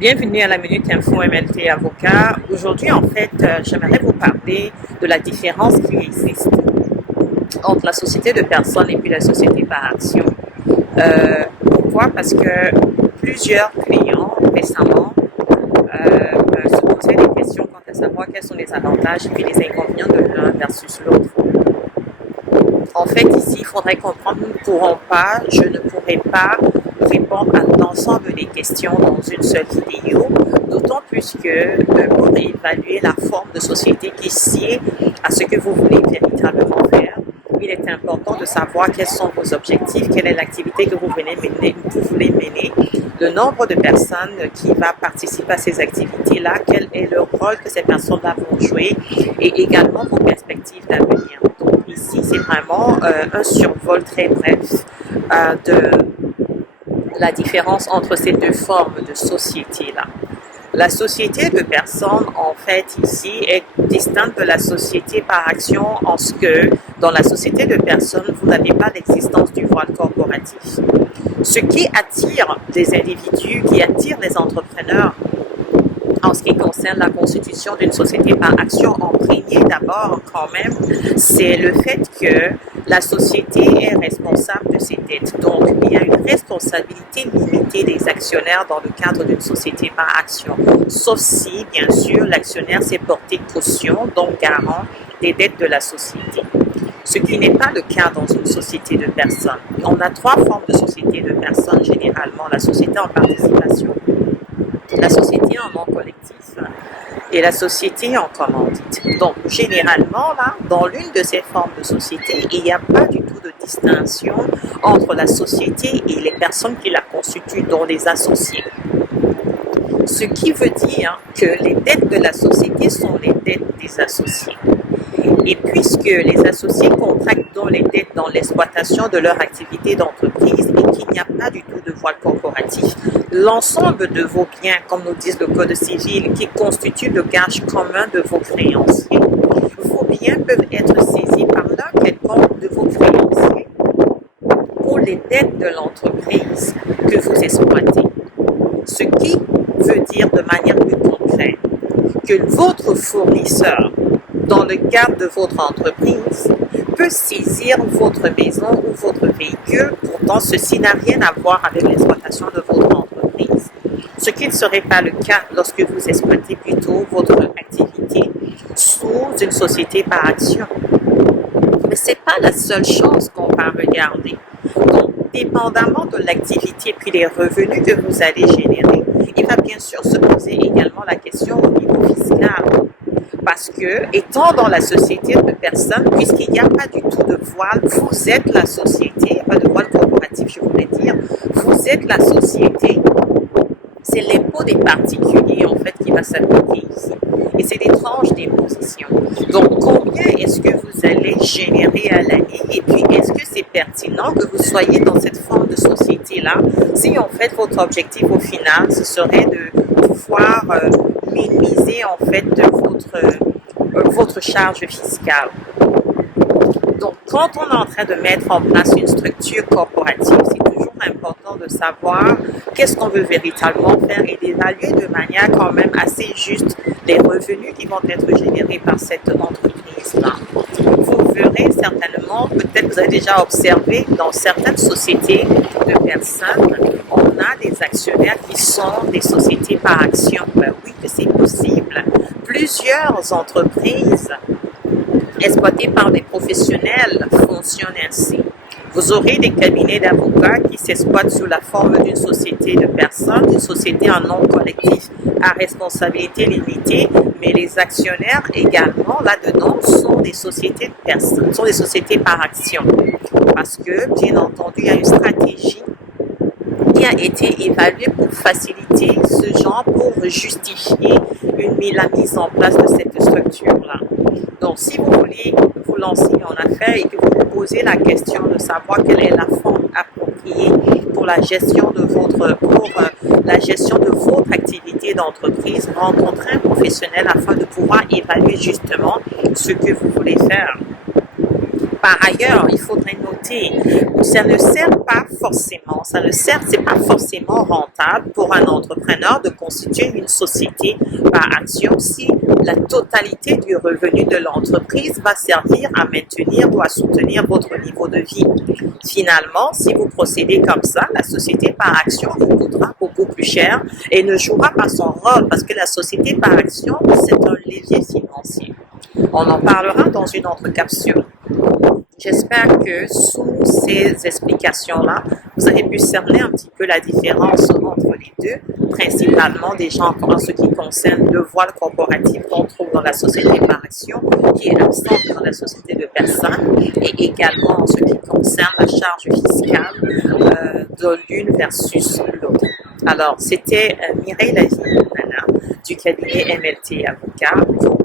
Bienvenue à la Minute Info MLT Avocat. Aujourd'hui, j'aimerais vous parler de la différence qui existe entre la société de personnes et puis la société par action. Pourquoi? Parce que plusieurs clients récemment se posaient des questions quant à savoir quels sont les avantages et puis les inconvénients de l'un versus l'autre. En fait, ici, il faudrait comprendre, je ne pourrai pas répondre à l'ensemble des questions dans une seule vidéo, d'autant plus que pour évaluer la forme de société qui sied à ce que vous voulez véritablement faire, il est important de savoir quels sont vos objectifs, quelle est l'activité que vous voulez mener, le nombre de personnes qui va participer à ces activités-là, quel est le rôle que ces personnes-là vont jouer et également vos perspectives d'avenir. Donc ici, c'est vraiment un survol très bref de la différence entre ces deux formes de société-là. La société de personnes, en fait, ici, est distincte de la société par action en ce que, dans la société de personnes, vous n'avez pas l'existence du voile corporatif. Ce qui attire les individus, qui attire les entrepreneurs, en ce qui concerne la constitution d'une société par action, en premier d'abord quand même, c'est le fait que la société est responsable de ses dettes. Donc, il y a une responsabilité limitée des actionnaires dans le cadre d'une société par action. Sauf si, bien sûr, l'actionnaire s'est porté caution, donc garant des dettes de la société. Ce qui n'est pas le cas dans une société de personnes. On a trois formes de société de personnes généralement. La société en participation, la société en nom collectif et la société en commandite. Donc, généralement, là, dans l'une de ces formes de société, il n'y a pas du tout de distinction entre la société et les personnes qui la constituent, dont les associés. Ce qui veut dire que les dettes de la société sont les dettes des associés. Et puisque les associés contractent donc les dettes dans l'exploitation de leur activité d'entreprise et qu'il n'y a pas du tout de voile corporatif, l'ensemble de vos biens, comme nous dit le Code civil, qui constitue le gage commun de vos créanciers, vos biens peuvent être saisis par l'un quelconque de vos créanciers pour les dettes de l'entreprise que vous exploitez. Ce qui veut dire de manière plus concrète que votre fournisseur, dans le cadre de votre entreprise, peut saisir votre maison ou votre véhicule. Pourtant, ceci n'a rien à voir avec l'exploitation de votre entreprise. Ce qui ne serait pas le cas lorsque vous exploitez plutôt votre activité sous une société par action. Mais ce n'est pas la seule chose qu'on va regarder. Donc, dépendamment de l'activité puis des revenus que vous allez générer, il va bien sûr se poser également la question au niveau fiscal. Parce que, étant dans la société de personnes, puisqu'il n'y a pas du tout de voile, vous êtes la société, pas de voile corporatif, je voulais dire, vous êtes la société. C'est l'impôt des particuliers, en fait, qui va s'appliquer ici. Et c'est des tranches d'imposition. Donc, combien est-ce que vous allez générer à l'année? Et puis, est-ce que c'est pertinent que vous soyez dans cette forme de société-là? Si, en fait, votre objectif au final, ce serait de pouvoir minimiser, en fait, votre charge fiscale. Donc, quand on est en train de mettre en place une structure corporative, c'est toujours important de savoir qu'est-ce qu'on veut véritablement faire et d'évaluer de manière quand même assez juste les revenus qui vont être générés par cette entreprise-là. Vous verrez certainement, peut-être vous avez déjà observé, dans certaines sociétés de personnes, on a des actionnaires qui sont des sociétés par action. Ben oui, que c'est possible. Plusieurs entreprises exploitées par des professionnels fonctionnent ainsi. Vous aurez des cabinets d'avocats qui s'exploitent sous la forme d'une société de personnes, d'une société en nom collectif à responsabilité limitée, mais les actionnaires également là-dedans sont des sociétés de personnes, sont des sociétés par action. Parce que, bien entendu, il y a une stratégie qui a été évaluée pour faciliter ce genre, pour justifier la mise en place de cette structure-là. Donc, si vous voulez vous lancer en affaires et que vous vous posez la question de savoir quelle est la forme appropriée pour la gestion de votre activité d'entreprise, rencontrez un professionnel afin de pouvoir évaluer justement ce que vous voulez faire. Par ailleurs, il faudrait noter ça ne sert pas forcément, c'est pas forcément rentable pour un entrepreneur de constituer une société par action si la totalité du revenu de l'entreprise va servir à maintenir ou à soutenir votre niveau de vie. Finalement, si vous procédez comme ça, la société par action vous coûtera beaucoup plus cher et ne jouera pas son rôle parce que la société par action, c'est un levier financier. On en parlera dans une autre capsule. J'espère que sous ces explications-là, vous avez pu cerner un petit peu la différence entre les deux, principalement déjà en ce qui concerne le voile corporatif qu'on trouve dans la société par action, qui est absent dans la société de personnes, et également en ce qui concerne la charge fiscale de l'une versus l'autre. Alors, c'était Mireille Lavigne du cabinet MLT Avocat pour